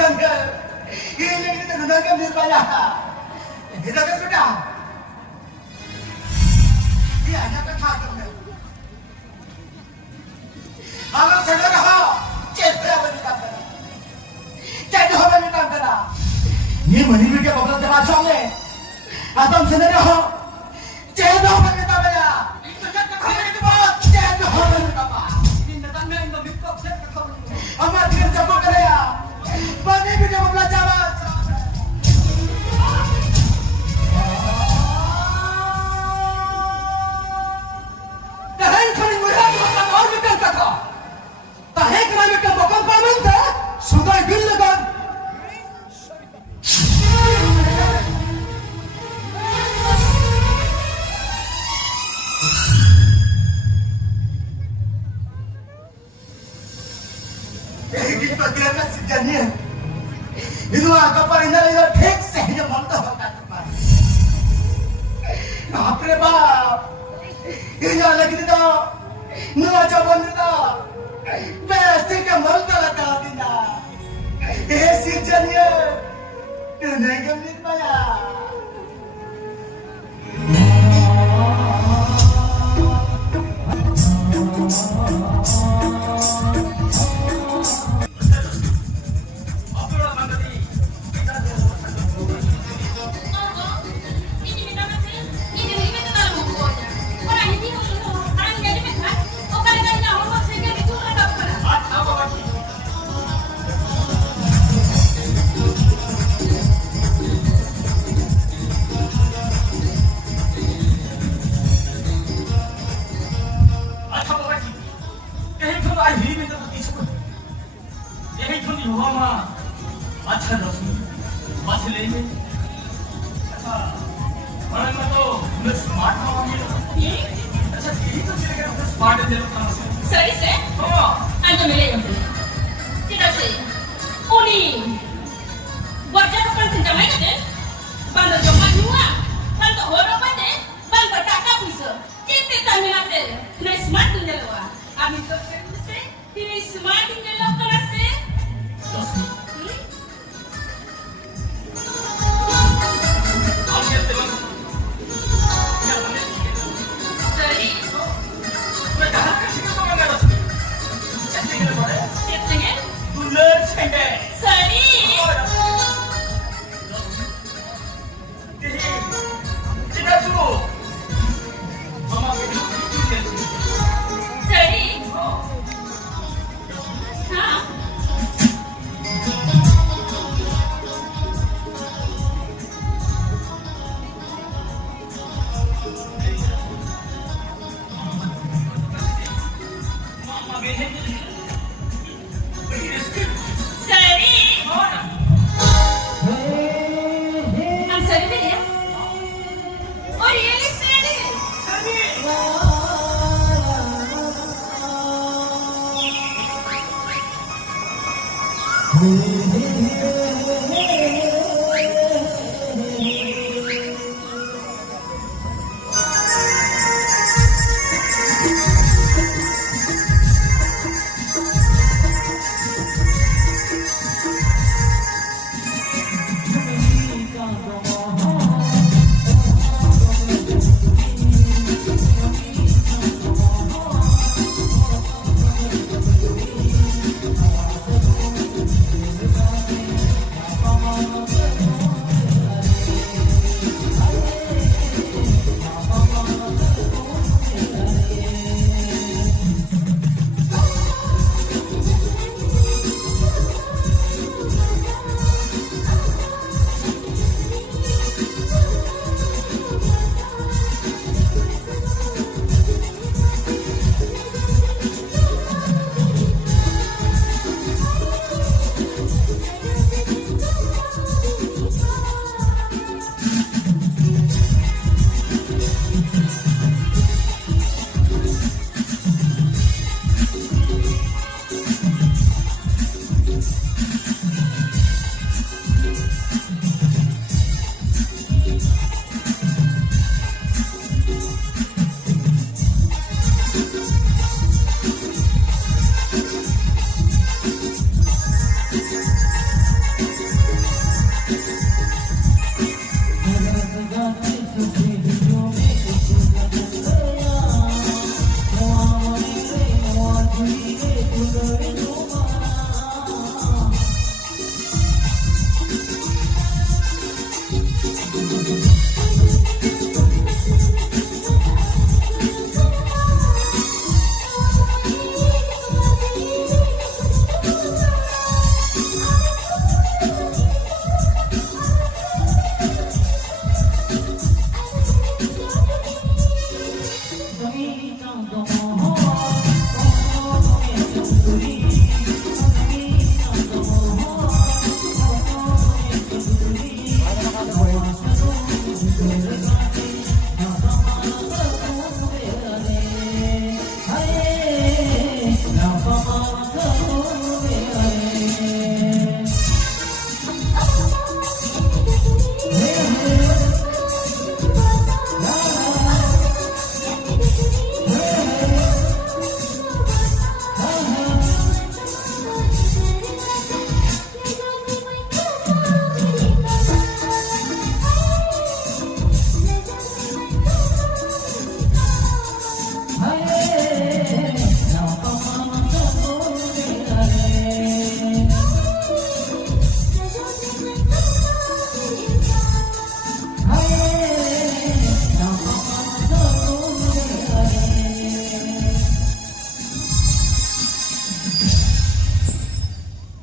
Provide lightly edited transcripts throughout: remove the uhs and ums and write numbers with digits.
janggal. Ini kita gunakan Nirbaya. Kita kan sudah. Dia hanya kata dong. Alam sadar ho. Cedera wanita kena. Cedera wanita kena. Ini menipu dia bapak teman congle. Atom sadar ho. Cedera wanita kena. Itu kata kau itu bos. Cedera wanita kena. Ini datangnya ini mikro saya kau. Amat dia jago kerja. Menipu dia bapak jalan. Sudah gila kan? Gitu kira-kira sejannya. Itu kapal ini ada fix saja mantap kan? Apa bab? Ini lagi tu, nuan jawan tu. Best ke mantap kan dia. Sejannya, dunia gemit maya. Sorry, sir. Anda milih. Tidak sih. Uni. Buat apa kan tinggal main kan? Bandar jomah dua. Bandar orang mana? Bandar kakak bisa. Kita tak minat deh. Nah smart tu jalan. Amin tu sih. Ini smart tu jalan kan sih?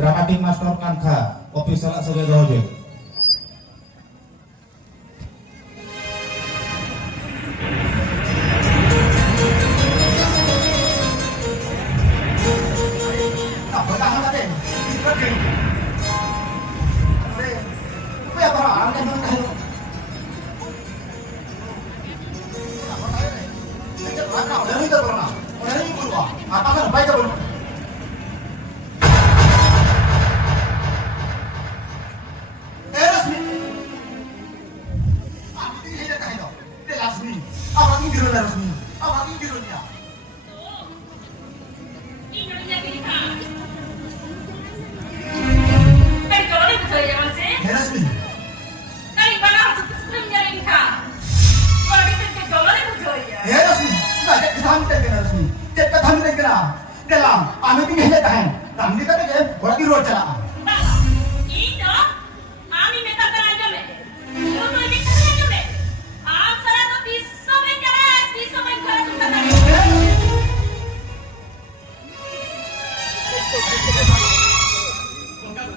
Dramatic Master Kanka, official sebagai dojo. Apa tahan natin? Isipag din. Ano rin? Kaya paraan ka naman tayo. Apa tayo rin? Nandiyan ka na. Wala rin ka na. Wala rin yung bulwa. Apa ka na? Bay ka bulwa. Lasmi! Ako din hila tayo. Hindi Lasmi. Ako aking biro na Lasmi. Ako aking biro niya. Inyonya kita. Pero kalau ni betul ya masih. Lasmi! Kali mana harus sebenarnya kita. Kalau kita kalau ni betul ya. Lasmi! Tidak kami tahu kan Lasmi. Tidak kami tahu kan. Dalam, kami tinggal hila tayo. Kami kata kan, orang di luar jalan. Ini আমি মেটা করা যাবে কেউ তো মেটা করা যাবে আর সারা তো 200 में करे 200 में करे तुम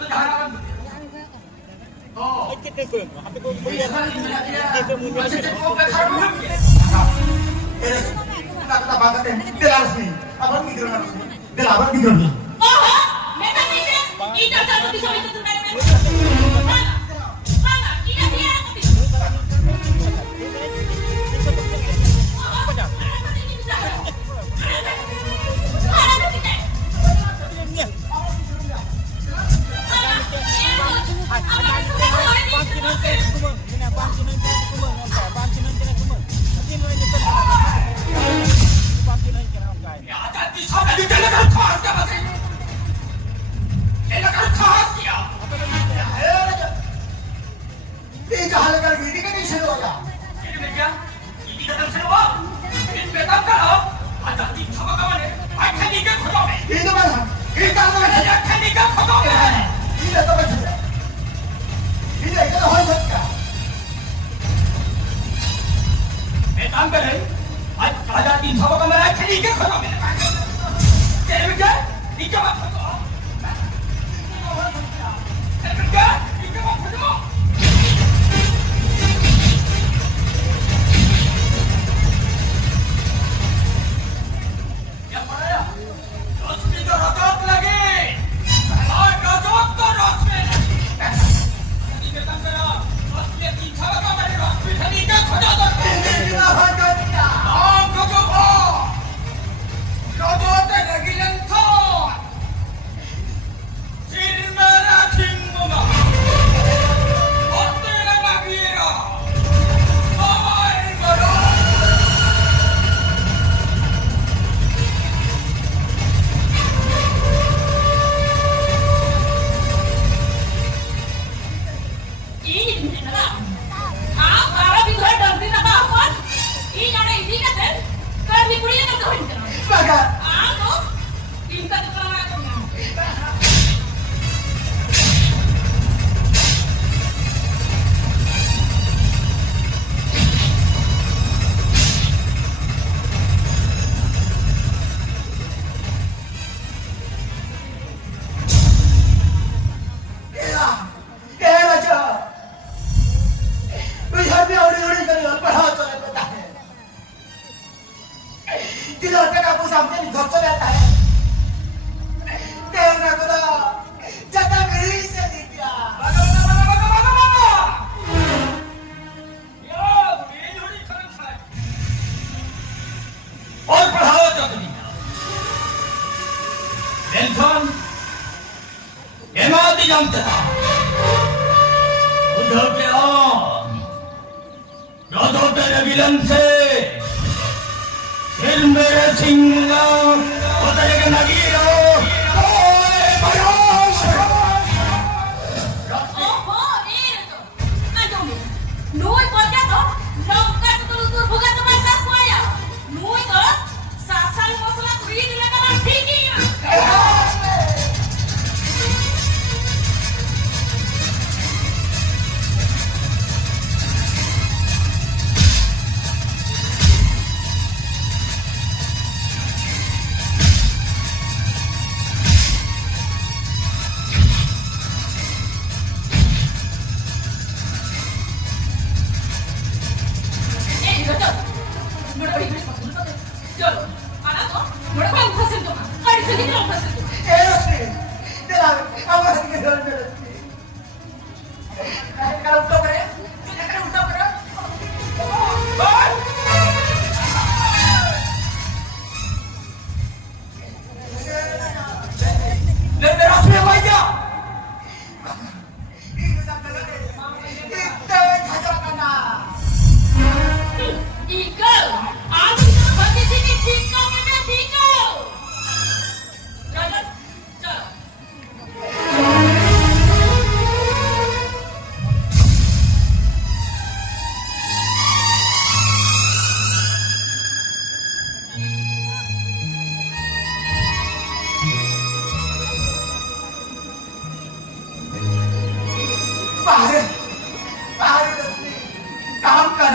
बता oh मेटा नहीं है इधर चलो 200 में तुम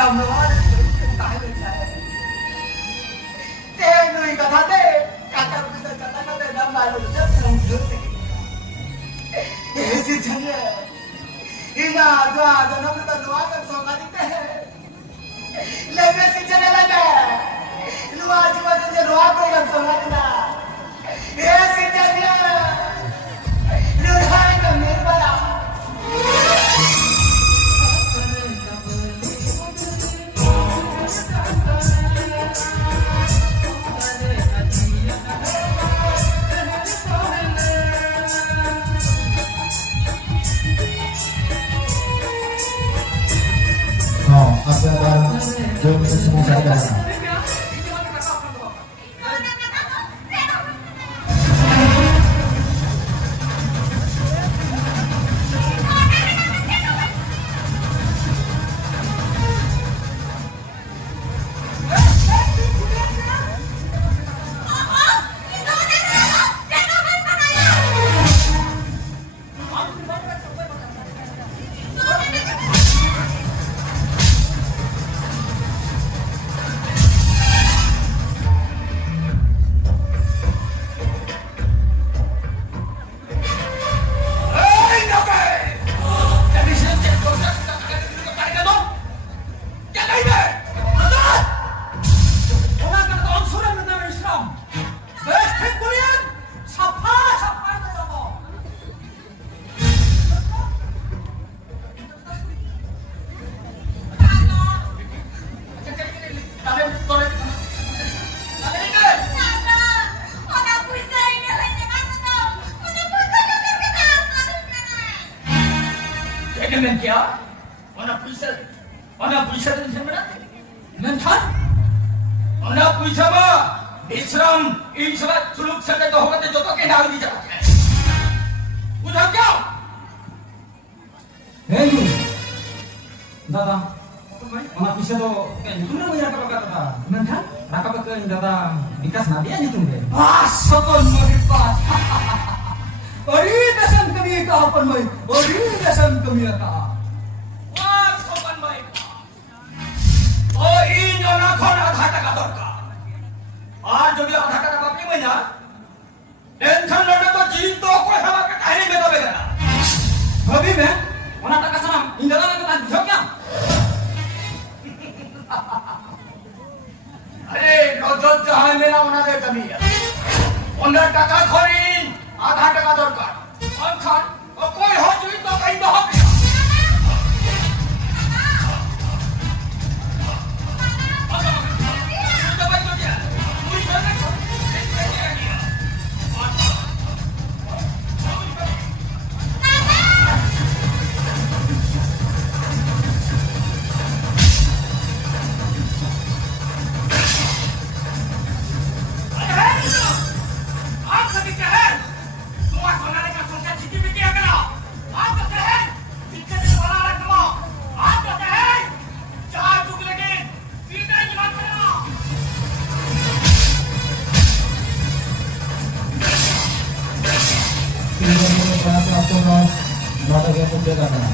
kamu ada tahu saya. Tengok kata deh, kata bisa kata dalam malu dah sungguh sih. ऐसी जगह इना दुआ दोनों को तो दुआ कर सोना दिखते हैं लेकिन सी चले लगे दुआ जीवन से दुआ करेगा सोना दिना ऐसी जगह रुहाई का मेरे बड़ा Agar belum semua saya. Dengan kia, mana puisa dan sebenarnya, mentan, mana puisa mah, Islam suluk sana tu orang tu jodoh kena di jalan. Udah kau? Hei, Dada, mana puisa tu, itu nama yang kata, mentan, rakap ke Dada, bikas nadia ni tu deh. Sokon maripat. Ori dasan kami kapan mai, ori dasan kami ka. Wah, sopan mai. Oh, ini nak kau nak kata kata ka. Jadi kata kata apa ni mana? Dan kan lada tu cinta kau sama kata ini betul betul. Habis me, mana tak kesanam, indah lah kita dijawabnya. Rojot jahan mena mana deh kami ya. Onda kata korin. आधा टका दरकार और खान और कोई हो जुई तो कहीं बहुत Mata yang berbeda kan?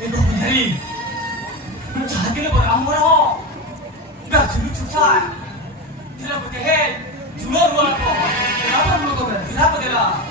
Itu menjadi menjadi lebih ramai loh. Dah jadi susah. Tidak boleh. Cuma dua kok. Kenapa dua kok? Kenapa tidak?